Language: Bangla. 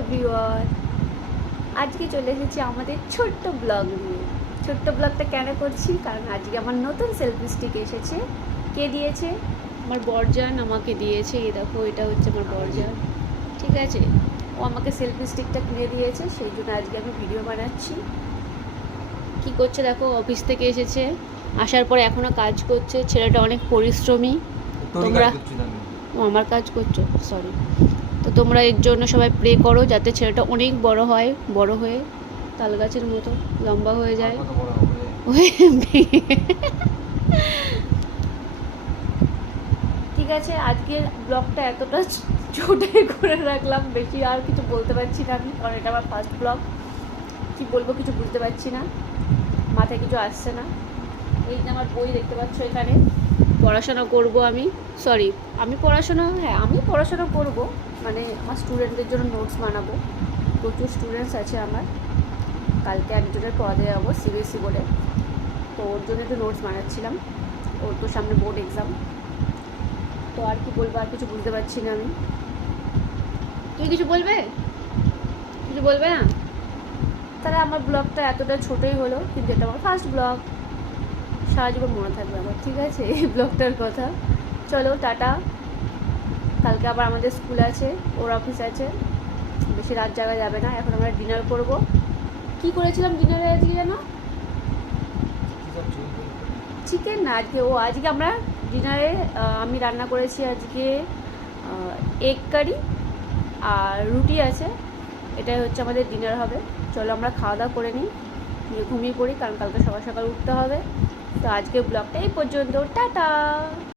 এভরিওয়ান, আজকে চলে এসেছি আমাদের ছোট্ট ব্লগ নিয়ে। ছোট্ট ব্লগটা কেন করছি, কারণ আজকে আমার নতুন সেলফি স্টিক এসেছে। কে দিয়েছে? আমার বরজান আমাকে দিয়েছে। এই দেখো, এটা হচ্ছে আমার বরজান, ঠিক আছে। ও আমাকে সেলফি স্টিকটা কিনে দিয়েছে, সেই জন্য আজকে আমি ভিডিও বানাচ্ছি। কি করছে দেখো, অফিস থেকে এসেছে, আসার পরে এখনও কাজ করছে। ছেলেটা অনেক পরিশ্রমী। তোমরা আমার কাজ করছো, সরি। তো তোমরা এর জন্য সবাই প্রে করো যাতে ছেলেটা অনেক বড় হয়, বড় হয়ে তাল গাছের মতো লম্বা হয়ে যায়। ঠিক আছে, আজকের ব্লগটা এতটা ছোটাই করে রাখলাম, বেশি আর কিছু বলতে পারছি না আমি, কারণ এটা আমার ফার্স্ট ব্লগ। কী বলবো কিছু বুঝতে পারছি না, মাথায় কিছু আসছে না। এই যে আমার বই দেখতে পাচ্ছ, এখানে পড়াশোনা করব আমি। সরি, আমি পড়াশোনা করব, মানে আমার স্টুডেন্টদের জন্য নোটস বানাবো। প্রচুর স্টুডেন্টস আছে আমার, কালকে একজনের পড়াতে যাবো সিবিএসসি বোর্ডে, তো ওর জন্য একটু নোটস বানাচ্ছিলাম। ওর তো সামনে বোর্ড এক্সাম। তো আর কি বলবো, আর কিছু বুঝতে পারছি না আমি। তুমি কিছু বলবে? কিছু বলবে না? তাহলে আমার ব্লগটা এতটা ছোটোই হলো, কিন্তু এটা আমার ফার্স্ট ব্লগ, সারা জীবন মনে থাকবে আমার, ঠিক আছে এই ব্লগটার কথা। চলো টাটা, কালকে আবার আমাদের স্কুল আছে, ওর অফিস আছে, বেশি রাত জাগা যাবে না। এখন আমরা ডিনার করব। কি করেছিলাম ডিনারে আজকে যেন? চিকেন না, আজকে আমরা ডিনারে আমি রান্না করেছি আজকে এগ কারি আর রুটি আছে। এটাই হচ্ছে আমাদের ডিনার হবে। চলো আমরা খাওয়া দাওয়া করে নিই, নিয়ে ঘুমিয়ে পড়ি, কারণ কালকে সকাল সকাল উঠতে হবে। তো আজকে ব্লগটা এই পর্যন্ত, টাটা।